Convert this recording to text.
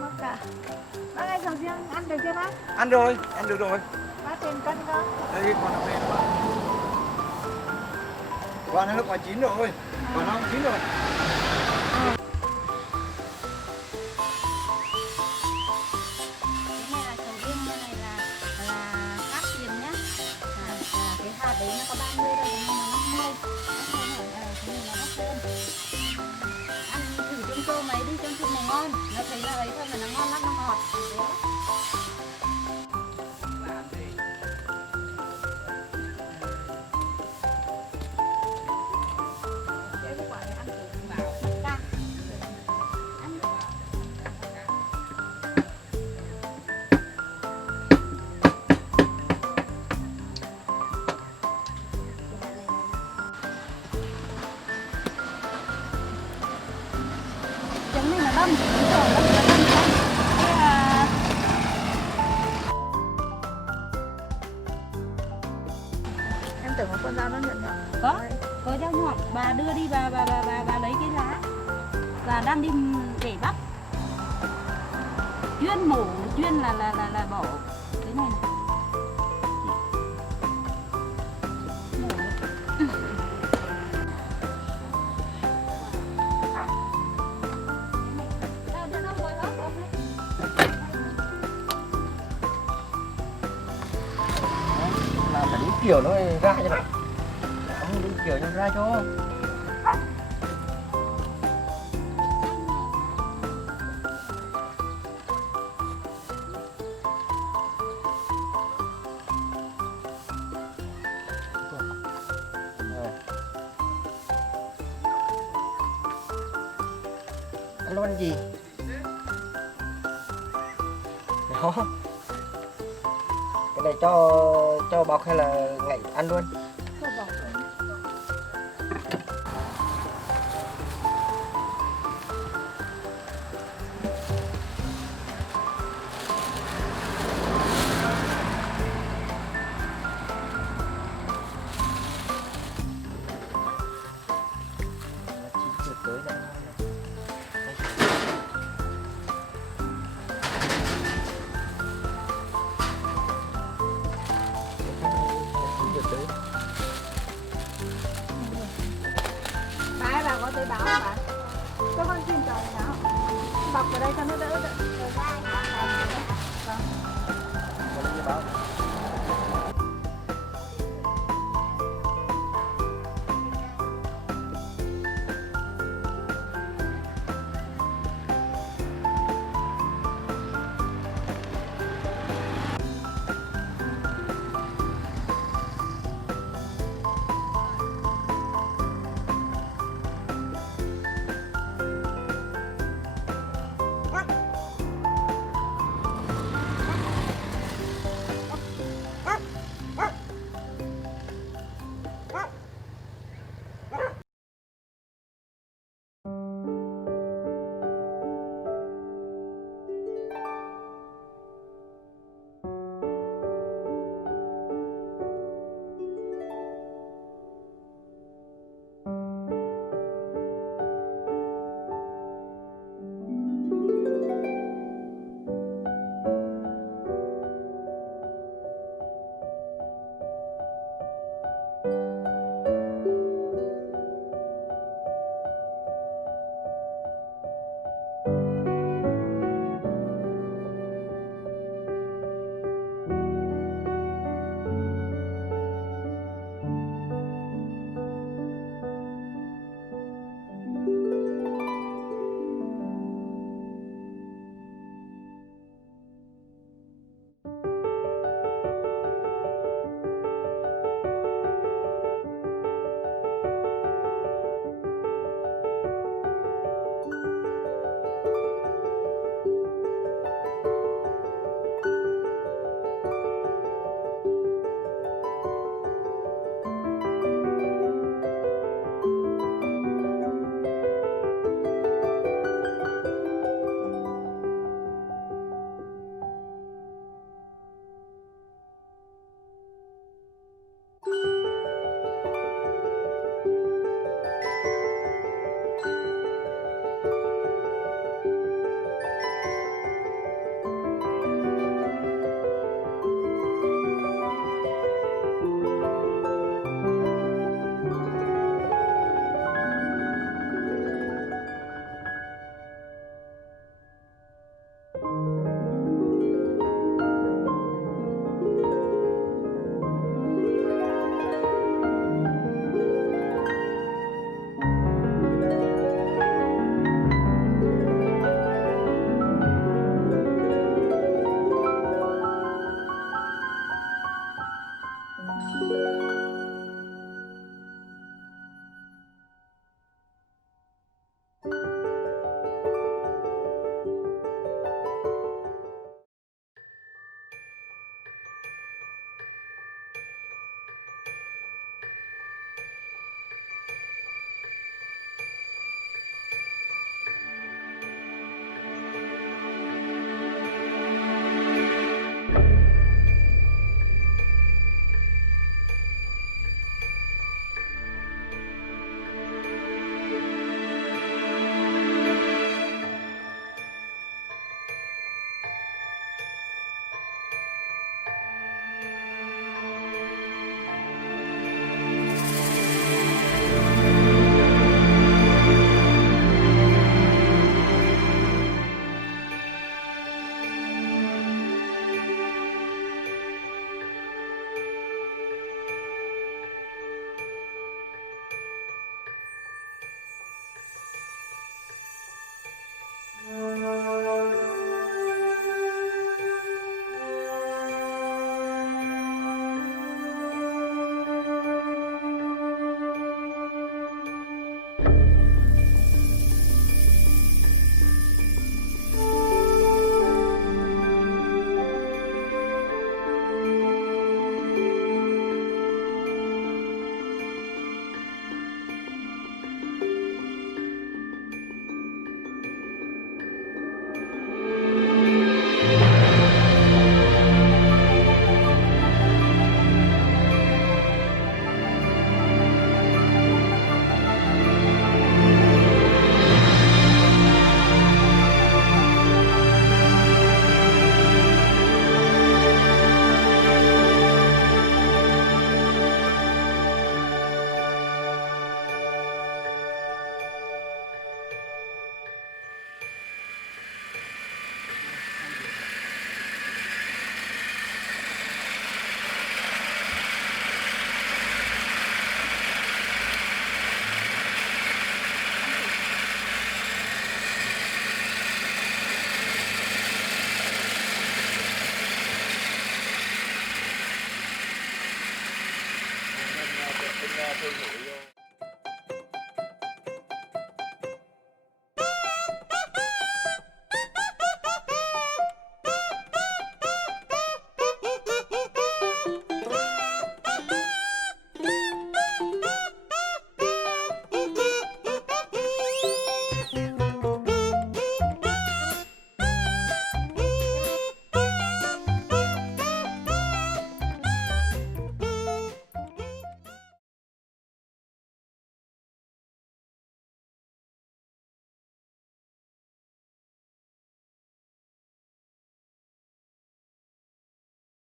Mất cả. Bác ơi, sầu riêng ăn được chưa bác? Ăn rồi, ăn được rồi. Bác tiền cân không? Đây còn là mềm quá. Còn nó quả chín rồi, còn nó không chín rồi. Cái này là sầu riêng, cái này là cát tiền nhá. Cái hạt đấy nó có 30 đâu, nhưng mà nó 50. Cái này là bắp sơn. Ăn thử trôm trôm ấy đi, trôm trôm này ngon. Nó thấy là ấy thôi mà nó ngon lắm, nó ngọt. Trứng này nó đâm, em tưởng một con dao nó nhọn nhọn. Có dao nhọn, bà đưa đi, bà lấy cái lá. Bà đang đi để bắp. Chuyên mổ, chuyên là bỏ cái này này. Làm phải đúng kiểu nó ra cho này. Không đúng kiểu nó ra cho. Ăn luôn gì? Đó. Cái này cho bọc hay là ngậy ăn luôn? Cho bọc. Chín tới này. Bà có tới báo không bà? Cho con xin chồng nào. Bọc vào đây cho nó đỡ đỡ.